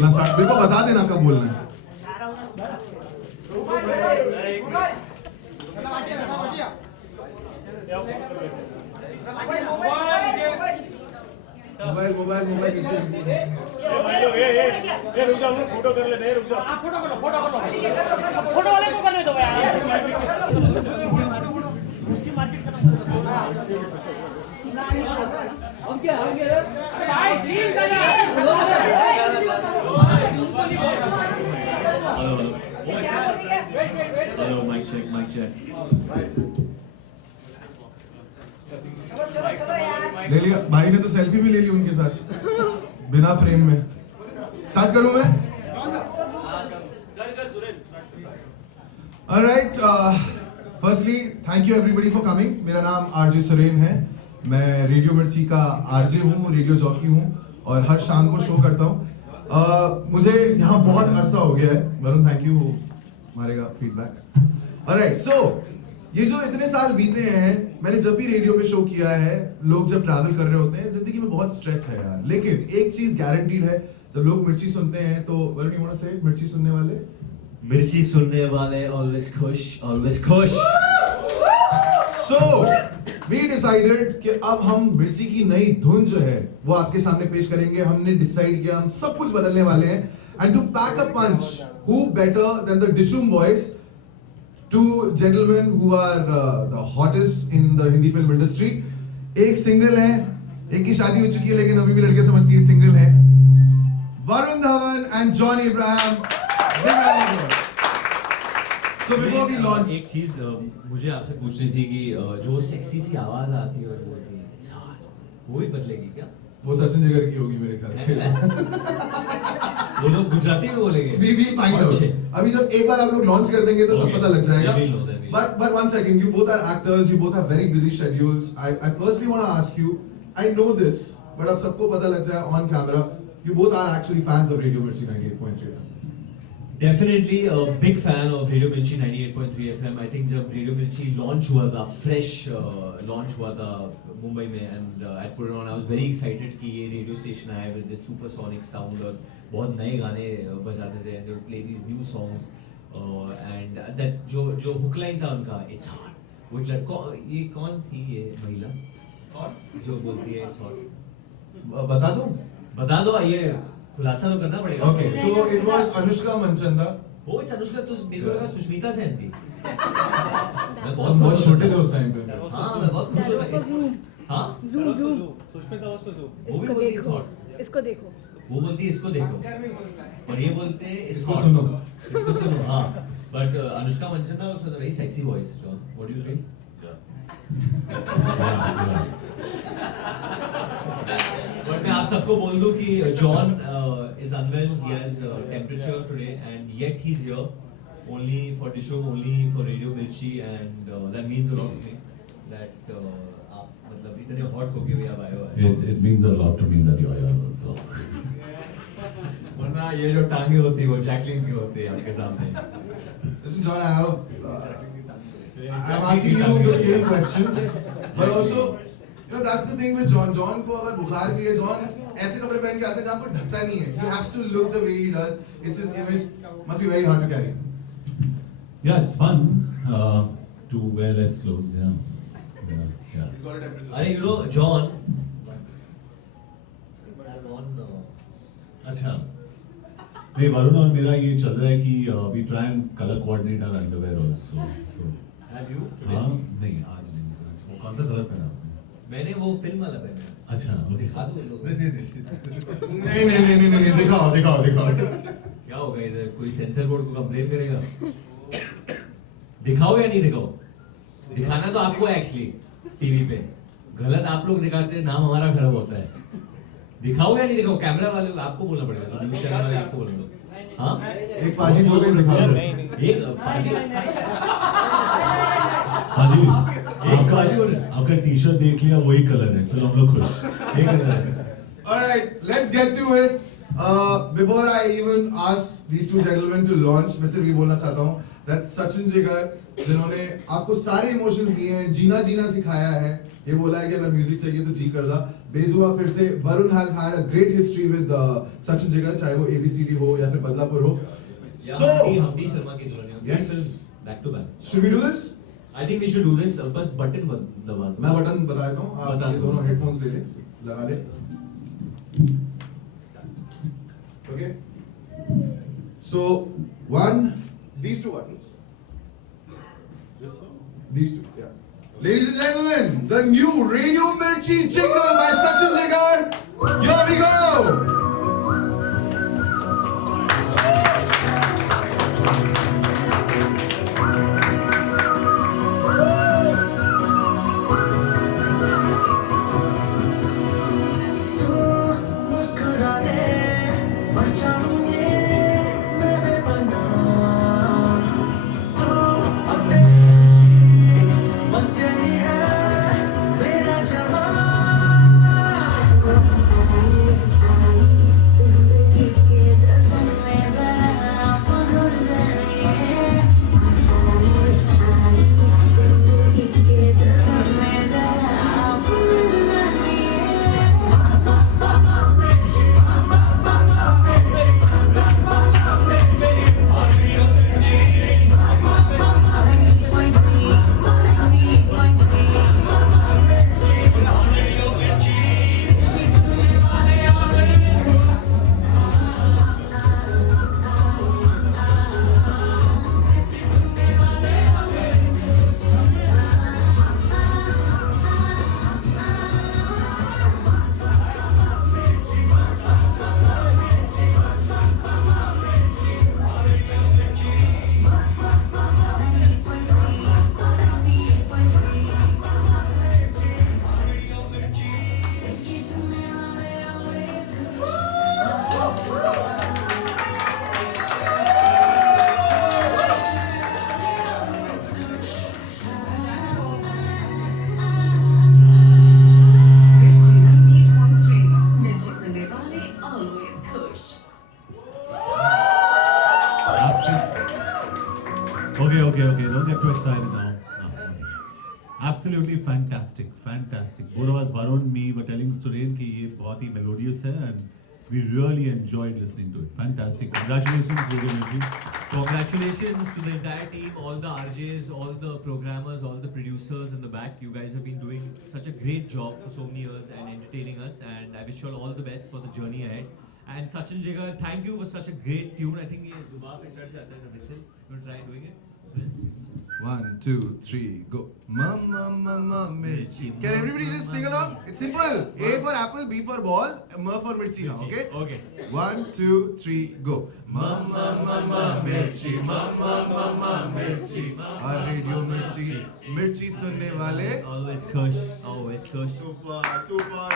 बोलना स्टार्ट, मेरे को बता देना कब बोलना है। मोबाइल मोबाइल मोबाइल रुक जाओ, फोटो कर लेते हैं, रुक जाओ। फोटो कर लो, फोटो कर लो, फोटो वाले को करने दो यार। अब क्या भाई ड्रीम का यार। हेलो माइक चेक ले लिया भाई ने तो सेल्फी भी ले ली उनके साथ बिना फ्रेम में। स्टार्ट करूं मैं? Alright, firstly thank you everybody for coming. मेरा नाम आरजे सुरेन है, मैं रेडियो मिर्ची का आरजे हूँ, रेडियो जॉकी हूँ और हर शाम को शो करता हूँ। मुझे यहाँ बहुत अरसा हो गया है। वरुण थैंक यू मारेगा फीडबैक। ऑलराइट, सो ये जो इतने साल बीते हैं, मैंने जब भी रेडियो पे शो किया है, लोग जब ट्रैवल कर रहे होते हैं, जिंदगी में बहुत स्ट्रेस है यार, लेकिन एक चीज गारंटीड है, जब लोग मिर्ची सुनते हैं तो वरुण यू वांट टू से मिर्ची सुनने वाले ऑलवेज खुश। So we decided कि अब हम मिर्ची की नई धुन जो है वो आपके सामने पेश करेंगे। हमने डिसाइड किया हम सब कुछ बदलने वाले हैं। And to pack a punch, who better than the Dishum boys? Two gentlemen who are the hottest in the Hindi film industry. एक सिंगल है, एक की शादी हो चुकी है लेकिन अभी भी लड़कियां समझती है सिंगल है। Varun Dhawan and John Abraham. So before we launch, एक चीज मुझे आपसे पूछनी थी कि जो सेक्सी सी आवाज आती है और बोलती है इट्स हार्ड, वो भी बदलेगी क्या? वो सचिन जिगर की होगी मेरे ख्याल से। वो लोग गुजराती में बोलेंगे। We will find out. अभी जब एक बार आप लोग लॉन्च कर देंगे तो सब पता लग जाएगा। They will know. But one second, you both are actors, you both have very busy schedules. I firstly want to ask you, I know this, but अब सबको पता लग जाए on camera, you both are actually fans of Radio Mirchi 98.3 FM. Definitely a big fan of Radio Mirchi 98.3 FM. I think जब Radio Mirchi launch हुआ था, fresh launch हुआ था मुंबई में, and at Puranon I was very excited कि ये radio station आया with this supersonic sound और बहुत नए गाने बजाते थे, and they would play these new songs and that जो hook line था उनका it's hard, वो एक लड़का, ये कौन थी ये महिला जो बोलती है it's hard? बता दो ये खुलासा तो करना पड़ेगा। Okay, so it was Anushka Manchanda. वो अनुष्का तो मेरे को लगा सुष्मिता सेन थी। मैं बहुत छोटे थे उस टाइम पे। हाँ मैं बहुत खुश हुआ। हाँ Zoom. Sushmita was to zoom. वो भी बोलती है शॉर्ट, इसको देखो। वो बोलती है इसको देखो और ये बोलते हैं इसको सुनो। हाँ but Anushka Manchanda was a very sexy voice. John, what do you think? But मैं आप सबको बोल दूं कि John is unwell. He has temperature today and yet he's here only for Dishum, only for Radio Mirchi and that means a lot to me that आप मतलब इतने hot होके भी आप आए हो। It means a lot to me that you're here also. वरना ये जो टांगे होती है वो जैकलिन की होती है आपके सामने। Listen, John, I'm asking you the same question, but also, you know, that's the thing with John. John को अगर बुखार भी है, John ऐसे कपड़े पहन के आते हैं जहाँ कोई ढकता नहीं है. He has to look the way he does. It's his image. Must be very hard to carry. Yeah, it's fun to wear less clothes. Yeah. He's got a temperature. अरे you know John, I'm on अच्छा नहीं वरुण और मेरा ये चल रहा है कि we try and color coordinate our underwear also. So have you हाँ नहीं आज नहीं, वो कौन सा कलर पहना आपने? मैंने वो फिल्म वाला पहना है। अच्छा दिखा दो लोग। नहीं दिखाओ. क्या होगा इधर, कोई सेंसर बोर्ड को कंप्लेन करेगा? दिखाओ या नहीं दिखाओ? दिखाना तो आपको है एक्चुअली टीवी पे, गलत आप लोग दिखाते हैं, नाम हमारा खराब होता है। दिखाओ या नहीं दिखाओ? कैमरा वाले आपको बोलना पड़ेगा, न्यूज़ चैनल वाले आपको बोलना। हाँ एक पाजी बोल के दिखा दो. एक पाजी आपका टी शर्ट देख लिया वही कलर है, चलो हम लोग खुश। Alright, let's get to it. Before I even ask these two gentlemen to launch, मैं सिर्फ ये बोलना चाहता हूँ that सचिन जिगर जिन्होंने आपको सारे इमोशंस दिए हैं, जीना सिखाया है, ये बोला है कि अगर म्यूजिक चाहिए तो जी कर दा, बेजुआ फिर से Varun has had a great history with Sachin Jigar, चाहे वो ABCD हो या फिर बदलापुर हो. So हमदी शर्मा की Dulhania. Yes. Back to back. should we do this? I think we should do this. बस बटन दबा दो. मैं बटन बता देता हूँ, आप बता ये दो. दोनों हेडफोन्स ले ले, लगा ले. Okay. So one, these two buttons. These two, yeah. Ladies and gentlemen, the new Radio Mirchi jingle by Sachin Jigar. Here we go. Okay, don't get too excited now. Absolutely fantastic. Both of us, Varun, me, were telling Suren कि ये बहुत ही melodious है and we really enjoyed listening to it. Fantastic. Congratulations, Radio Mirchi. Congratulations to the entire team, all the RJs, all the programmers, all the producers in the back. You guys have been doing such a great job for so many years and entertaining us, and I wish you all the best for the journey ahead. And Sachin Jigar, thank you for such a great tune. I think ये जुबान पे चढ़ जाता है the whistle. You want to try doing it? 1, 2, 3, go. Mama, mama, mirchi. Can everybody just sing along? It's simple. A for apple, B for ball, M for mirchi now, okay? Okay. 1, 2, 3, go. Mama, mama, mirchi. Mama, mama, mirchi. Our Radio Mirchi. Mirchi sunne wale. Always Kush. Always Kush. Super.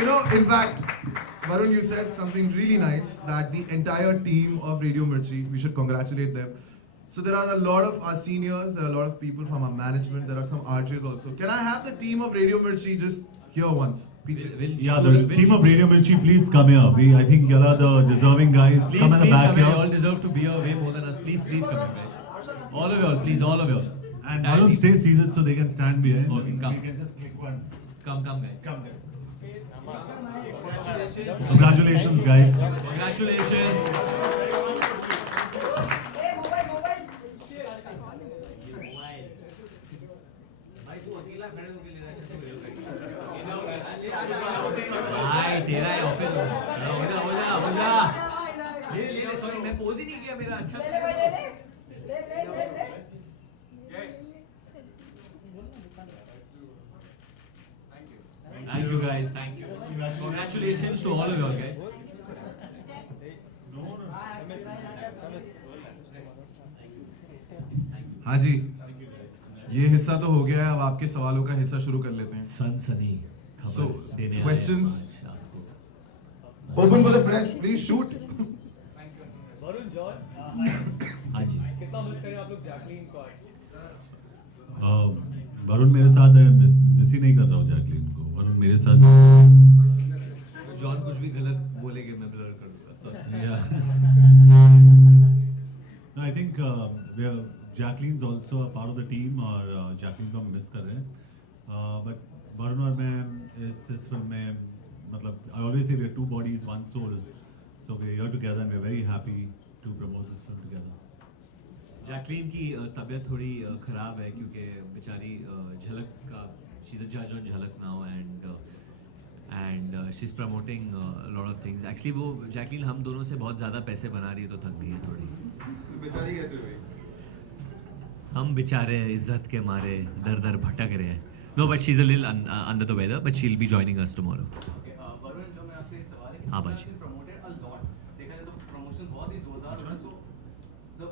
You know, in fact, Varun, you said something really nice, that the entire team of Radio Mirchi, we should congratulate them. So there are a lot of our seniors, there are a lot of people from our management, there are some RJs also. Can I have the team of Radio Mirchi just here once? Yeah, the team of Radio Mirchi, please come here. I think you are the deserving guys. Please, come in the back come here. You all deserve to be here way more than us. Please come here, guys. All of you all, please, all of you all. And Varun, stay seated so they can stand behind. Okay, come. We can just click one. Come, guys. Come, guys. Congratulations, guys. Congratulations. भाई तेरा है office हो जा ले sorry मैं pose ही नहीं किया मेरा अच्छा Thank you guys, thank you. Congratulations to all of you all guys. हाँ जी, ये हिस्सा तो हो गया है, अब आपके सवालों का हिस्सा शुरू कर लेते हैं. सनसनी So, खबर questions? Open for the press, please shoot. Varun John हाँ जी कितना मिस करें आप लोग जैकलीन को वरुण मेरे साथ है, मिस ही नहीं कर रहा हूँ जैकलीन को. वरुण मेरे साथ. जॉन कुछ भी गलत बोलेंगे मैं ब्लर कर दूंगा. Yeah. No, I think Jacqueline's also a part of the team और Jacqueline को हम मिस कर रहे हैं. But वरुण और मैं इस फिल्म में मतलब I always say we are two bodies, one soul. So we are here together and we are very happy to propose this film together. Jacqueline की तबीयत थोड़ी ख़राब है क्योंकि बेचारी झलक का she's a judge on झलक now and she's promoting a lot of things. Actually वो जैकलीन हम दोनों से बहुत ज़्यादा पैसे बना रही है तो थक गई है थोड़ी. बेचारी कैसे हुई? हम बेचारे इज्जत के मारे दर दर भटक रहे हैं. No, but she's a little under the weather, but she'll be joining us tomorrow. Okay, Varun जो मैं आपसे सवाल है हाँ, बाजी. प्रमोटेड अ लॉट देखा जाए तो प्रमोशन बहुत ही जोरदार है सो द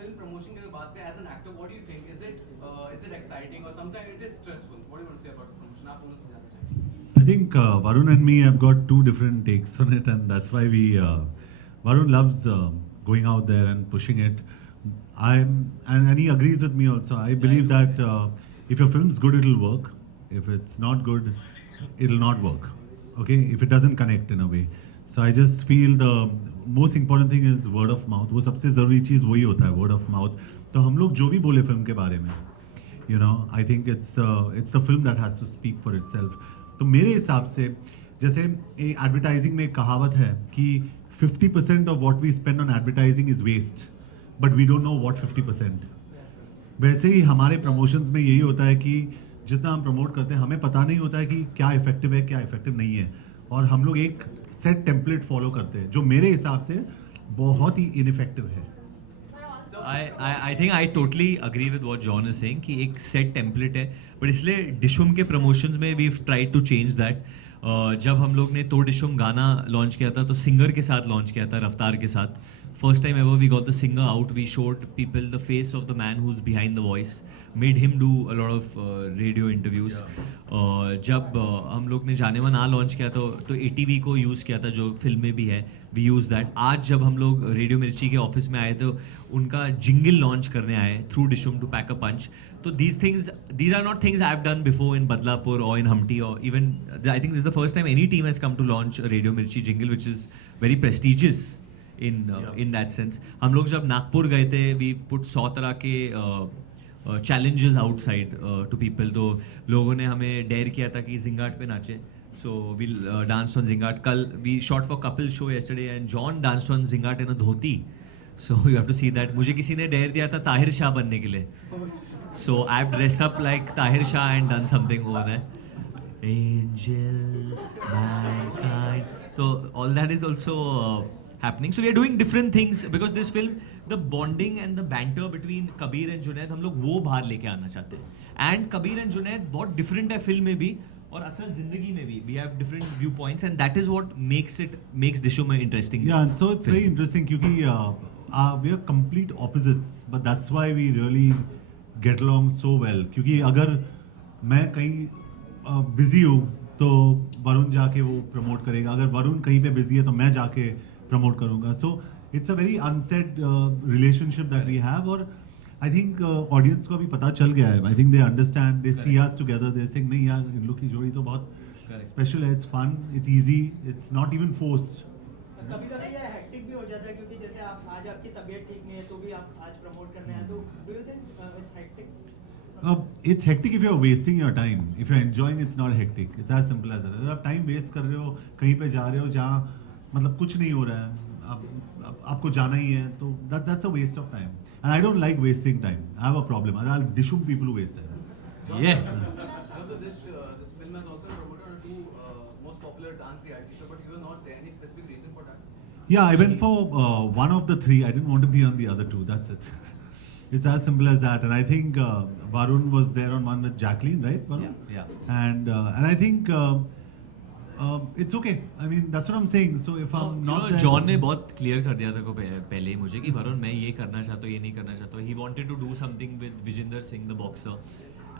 फिल्म प्रमोशन की अगर बात करें as an actor what do you think is it exciting और sometimes it is stressful what do you want to say about promotion आप दोनों से जानना चाहेंगे. I think Varun and me have got two different takes on it, and that's why we. Varun loves going out there and pushing it. And he agrees with me also. I believe that if your film's good, it'll work. If it's not good, it'll not work. Okay, if it doesn't connect in a way. So I just feel the most important thing is word of mouth. वो सबसे ज़रूरी चीज़ वही होता है, word of mouth. तो हम लोग जो भी बोले फिल्म के बारे में, you know, I think it's the film that has to speak for itself. तो मेरे हिसाब से जैसे एडवर्टाइजिंग में एक कहावत है कि 50% of what we spend on advertising is waste, but we don't know what 50%. वैसे ही हमारे प्रमोशंस में यही होता है कि जितना हम प्रमोट करते हैं हमें पता नहीं होता है कि क्या इफेक्टिव है क्या इफेक्टिव नहीं है, और हम लोग एक सेट टेम्पलेट फॉलो करते हैं जो मेरे हिसाब से बहुत ही इनइफेक्टिव है. I think I totally agree with what John is saying कि एक set template है, but इसलिए डिशुम के promotions में we've tried to change that. जब हम लोग ने तो डिशुम गाना लॉन्च किया था तो सिंगर के साथ लॉन्च किया था, रफ्तार के साथ. First time ever we got the singer out, we showed people the face of the man who's behind the voice, made him do a lot of radio interviews. जब हम लोग ने जाने मन आ लॉन्च किया तो ATV को यूज़ किया था जो फिल्म में भी है, we use that. आज जब हम लोग रेडियो मिर्ची के ऑफिस में आए तो उनका जिंगल लॉन्च करने आए थ्रू डिशुम टू पैक अ पंच. तो these are not things I've done before in Badlapur or in Humpty, or even I think this is the first time any team has come to launch a Radio Mirchi jingle, which is very prestigious in that sense. हम लोग जब नागपुर गए थे we put 100 तरह के challenges outside to people. तो लोगों ने हमें डेयर किया था कि जिंगाट पे नाचे. So we'll dance on Zingat. Kal we shot for couple show yesterday and John danced on Zingat in a dhoti. So you have to see that. मुझे किसी ने डेयर दिया था ताहिर शाह बनने के लिए. So I've dressed up like Tahir Shah and done something over there. Angel, mankind. So all that is also happening. So we are doing different things because this film, the bonding and the banter between Kabir and Junaid, हम लोग वो बाहर लेके आना चाहते हैं. And Kabir and Junaid बहुत different है फिल्म में भी और असल जिंदगी में भी. We have different viewpoints and that is what makes Dishum interesting. Yeah, and so it's very interesting क्योंकि we are complete opposites, but that's why we really get along so well. क्योंकि अगर मैं कहीं busy हूँ तो वरुण जाके वो promote करेगा, अगर वरुण कहीं पे busy है तो मैं जाके प्रमोट करूँगा. So it's a very unsaid relationship that we have, और I think audience को अभी पता चल गया है. I think they understand, they see us together, they saying नहीं यार इन लोग की जोड़ी तो बहुत special है, it's fun, it's easy, it's not even forced. कभी कभी ये हेक्टिक भी हो जाता है क्योंकि जैसे आप आज आपकी तबीयत ठीक नहीं है तो भी आप आज प्रमोट करने आए, तो do you think it's hectic? It's hectic if you're wasting your time. If you're enjoying, it's not hectic. It's as simple as that. अगर आप time waste कर रहे हो, कहीं पे जा रहे हो जहाँ मतलब कुछ नहीं हो रहा है, आपको जाना ही है, तो that's a waste of time. And I don't like wasting time. I have a problem. I'll dishum people who waste time. Yeah. Also, this film has also promoted on two most popular dance reality show, but you were not there. Any specific reason for that? Yeah, I went for one of the three. I didn't want to be on the other two. That's it. It's as simple as that. And I think Varun was there on one with Jacqueline, right? Varun? Yeah. And I think it's okay. I mean, that's what I'm saying. So if I'm not there, John ने बहुत clear कर दिया था को पहले ही मुझे कि वरुण मैं ये करना चाहता हूँ, ये नहीं करना चाहता हूँ. He wanted to do something with Vijinder Singh, the boxer,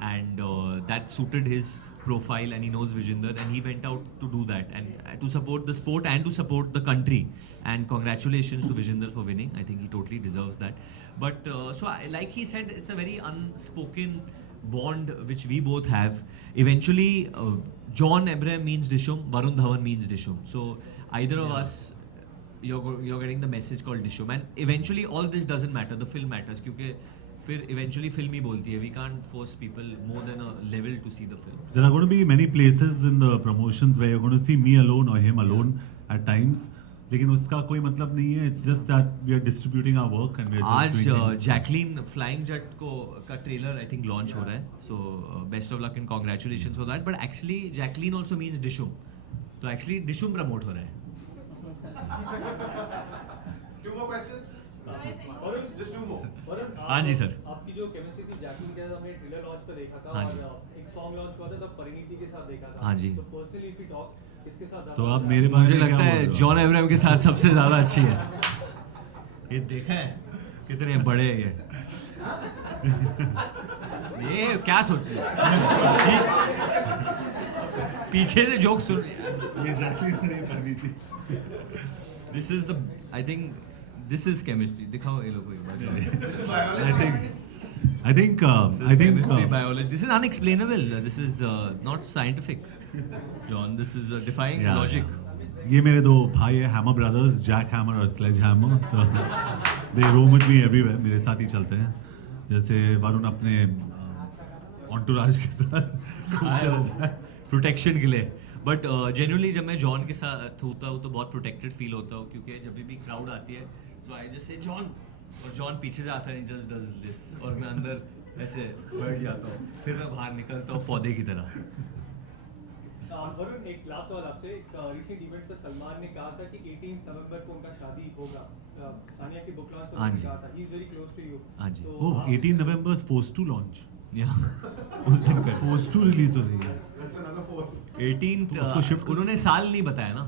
and that suited his profile, and he knows Vijinder, and he went out to do that and to support the sport and to support the country. And congratulations to Vijinder for winning. I think he totally deserves that. But like he said, it's a very unspoken bond which we both have. Eventually, John Abraham means Dishum, Varun Dhawan means Dishum. So either of us, you're getting the message called Dishum. And eventually all this doesn't matter, the film matters. क्योंकि फिर eventually film ही बोलती है. We can't force people more than a level to see the film. There are going to be many places in the promotions where you're going to see me alone or him alone at times. लेकिन उसका कोई मतलब नहीं है. It's just that we are distributing our work and we are just आज doing things. Jacqueline Flying Jatt का trailer I think launch हो रहा है. So best of luck and congratulations for that. But actually Jacqueline also means Dishoom. तो actually डिशुम promote हो रहा है. Two more questions? Just two more. हाँ जी सर. आपकी जो केमिस्ट्री थी जैकलीन के साथ हमने ट्रेलर लॉन्च पे देखा था हाँ जी. और एक सॉन्ग लॉन्च हुआ था तब परिणीति के साथ देखा था. हाँ जी. तो पर्सनली इफ यू टॉक किसके साथ तो आप मेरे बारे मुझे में क्या लगता बोल है रहे हो? जॉन एब्राहम के साथ सबसे ज्यादा अच्छी है. ये देखा है कितने बड़े हैं ये क्या सोच रहे हैं? पीछे से जोक सुन. Exactly नहीं करनी थी. This is the I think this is chemistry. दिखाओ ये लोगों को एक बार. I think Chemistry, biology. This is unexplainable. This is not scientific. John, this is defying Yeah, logic. yeah. ये मेरे दो भाई है, हैमर ब्रदर्स, जैक हैमर और Sledge Hammer. So they roam with me everywhere. मेरे साथ ही चलते हैं. जैसे वरुण अपने ऑन्टोराज के साथ प्रोटेक्शन के लिए. बट जेन्युइनली जब मैं जॉन के साथ होता हूँ तो बहुत प्रोटेक्टेड फील होता हूँ क्योंकि जब भी क्राउड आती है सो आई जस्ट से जॉन और जॉन पीछे से आता है जस्ट डज दिस और मैं अंदर ऐसे बैठ जाता हूँ. फिर मैं बाहर निकलता हूँ पौधे की तरह. वरुण एक लास्ट सवाल आपसे. रिसेंट इवेंट पे सलमान ने कहा था कि 18 नवंबर को उनका शादी होगा. सानिया की बुक लॉन्च हाँ पर जी. कहा था. He is very close to you. हाँ जी. Oh 18 November force to launch. या उस दिन पे फोर्स टू रिलीज हो रही है. That's another force. 18 तो उसको shift कर- उन्होंने साल नहीं बताया ना.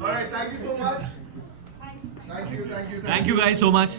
All right, thank you so much. Thank you. Thank you guys so much.